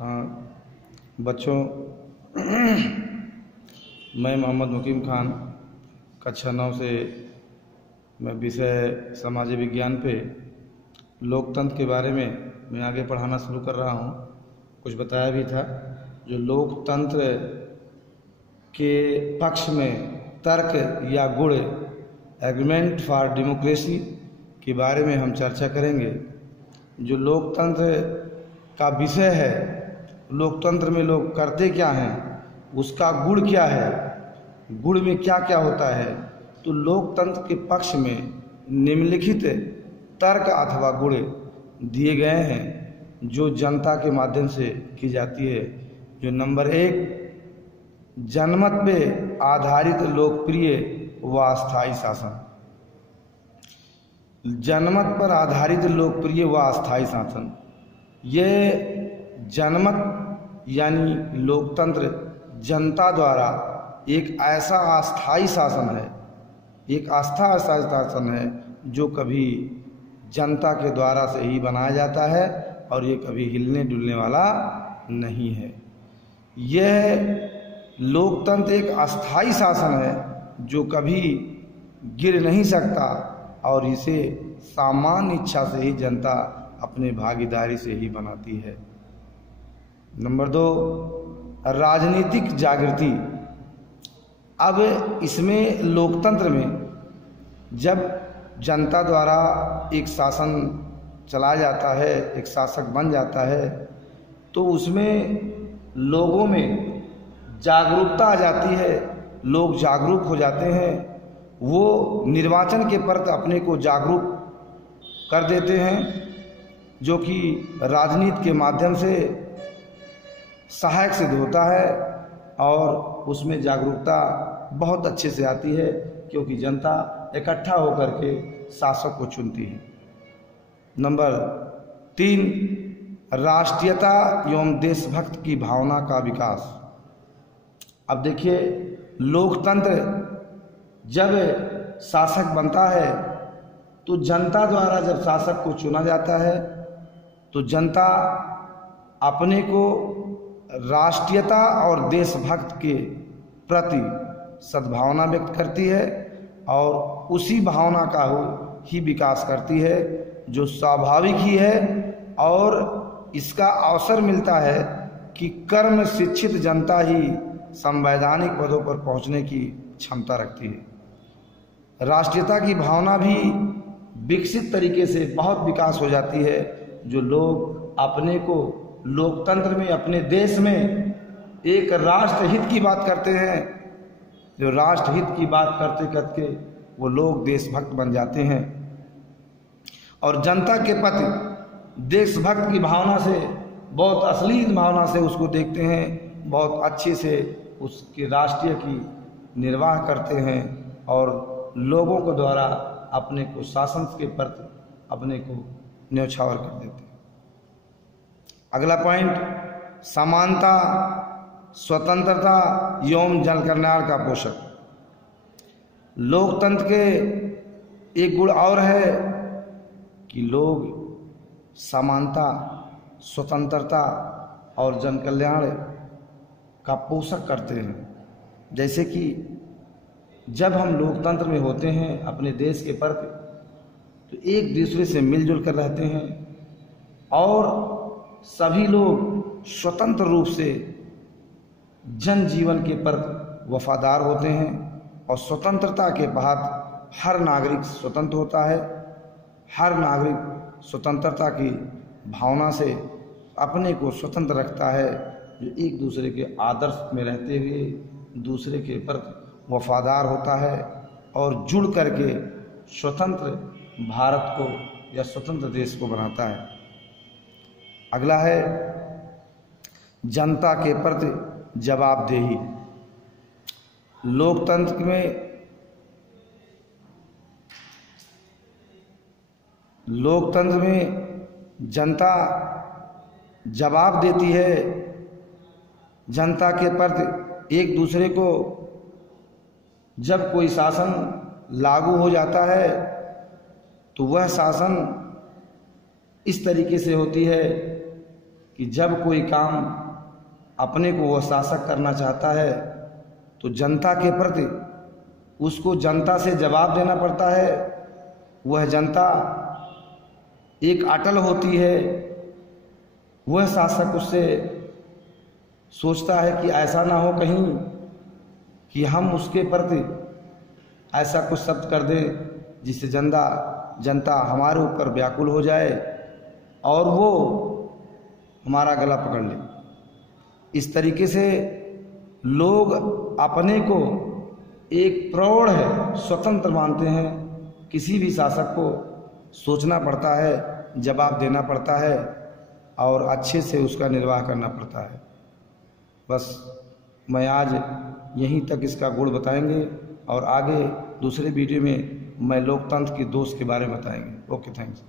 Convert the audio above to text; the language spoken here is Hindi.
हाँ बच्चों, मैं मोहम्मद मुकीम खान कक्षा 9 से मैं विषय सामाजिक विज्ञान पे लोकतंत्र के बारे में मैं आगे पढ़ाना शुरू कर रहा हूँ। कुछ बताया भी था। जो लोकतंत्र के पक्ष में तर्क या गुण एग्रीमेंट फॉर डेमोक्रेसी के बारे में हम चर्चा करेंगे। जो लोकतंत्र का विषय है, लोकतंत्र में लोग करते क्या हैं, उसका गुण क्या है, गुण में क्या क्या होता है, तो लोकतंत्र के पक्ष में निम्नलिखित तर्क अथवा गुण दिए गए हैं जो जनता के माध्यम से की जाती है। जो नंबर 1, जनमत पे आधारित लोकप्रिय व अस्थायी शासन। जनमत पर आधारित लोकप्रिय व अस्थायी शासन, ये जनमत यानी लोकतंत्र जनता द्वारा एक ऐसा अस्थायी शासन है, एक अस्थायी शासन है जो कभी जनता के द्वारा से ही बनाया जाता है और ये कभी हिलने डुलने वाला नहीं है। यह लोकतंत्र एक अस्थायी शासन है जो कभी गिर नहीं सकता और इसे सामान्य इच्छा से ही जनता अपने भागीदारी से ही बनाती है। नंबर 2, राजनीतिक जागृति। अब इसमें लोकतंत्र में जब जनता द्वारा एक शासन चलाया जाता है, एक शासक बन जाता है, तो उसमें लोगों में जागरूकता आ जाती है, लोग जागरूक हो जाते हैं, वो निर्वाचन के प्रति अपने को जागरूक कर देते हैं, जो कि राजनीति के माध्यम से सहायक सिद्ध होता है और उसमें जागरूकता बहुत अच्छे से आती है क्योंकि जनता इकट्ठा होकर के शासक को चुनती है। नंबर 3, राष्ट्रीयता एवं देशभक्त की भावना का विकास। अब देखिए, लोकतंत्र जब शासक बनता है तो जनता द्वारा जब शासक को चुना जाता है तो जनता अपने को राष्ट्रीयता और देशभक्त के प्रति सद्भावना व्यक्त करती है और उसी भावना का ही विकास करती है जो स्वाभाविक ही है। और इसका अवसर मिलता है कि कर्म शिक्षित जनता ही संवैधानिक पदों पर पहुंचने की क्षमता रखती है। राष्ट्रीयता की भावना भी विकसित तरीके से बहुत विकास हो जाती है जो लोग अपने को लोकतंत्र में अपने देश में एक राष्ट्रहित की बात करते हैं। जो राष्ट्रहित की बात करते करते वो लोग देशभक्त बन जाते हैं और जनता के प्रति देशभक्त की भावना से, बहुत असली भावना से उसको देखते हैं, बहुत अच्छे से उसके राष्ट्रीय की निर्वाह करते हैं और लोगों को द्वारा अपने को शासन के प्रति अपने को न्यौछावर कर देते हैं। अगला पॉइंट, समानता, स्वतंत्रता एवं जन कल्याण का पोषक। लोकतंत्र के एक गुण और है कि लोग समानता, स्वतंत्रता और जन कल्याण का पोषक करते हैं। जैसे कि जब हम लोकतंत्र में होते हैं अपने देश के प्रति तो एक दूसरे से मिलजुल कर रहते हैं और सभी लोग स्वतंत्र रूप से जन जीवन के प्रति वफादार होते हैं और स्वतंत्रता के बाद हर नागरिक स्वतंत्र होता है। हर नागरिक स्वतंत्रता की भावना से अपने को स्वतंत्र रखता है, जो एक दूसरे के आदर्श में रहते हुए दूसरे के प्रति वफादार होता है और जुड़ करके स्वतंत्र भारत को या स्वतंत्र देश को बनाता है। अगला है जनता के प्रति जवाबदेही। लोकतंत्र में जनता जवाब देती है। जनता के प्रति एक दूसरे को जब कोई शासन लागू हो जाता है तो वह शासन इस तरीके से होती है कि जब कोई काम अपने को वह शासक करना चाहता है तो जनता के प्रति उसको जनता से जवाब देना पड़ता है। वह जनता एक अटल होती है। वह शासक उससे सोचता है कि ऐसा ना हो कहीं कि हम उसके प्रति ऐसा कुछ शब्द कर दें जिससे जनता हमारे ऊपर व्याकुल हो जाए और वो हमारा गला पकड़ ले। इस तरीके से लोग अपने को एक प्रौढ़ है स्वतंत्र मानते हैं। किसी भी शासक को सोचना पड़ता है, जवाब देना पड़ता है और अच्छे से उसका निर्वाह करना पड़ता है। बस मैं आज यहीं तक इसका गुण बताएंगे और आगे दूसरे वीडियो में मैं लोकतंत्र के दोष के बारे में बताएंगे। Okay, thanks.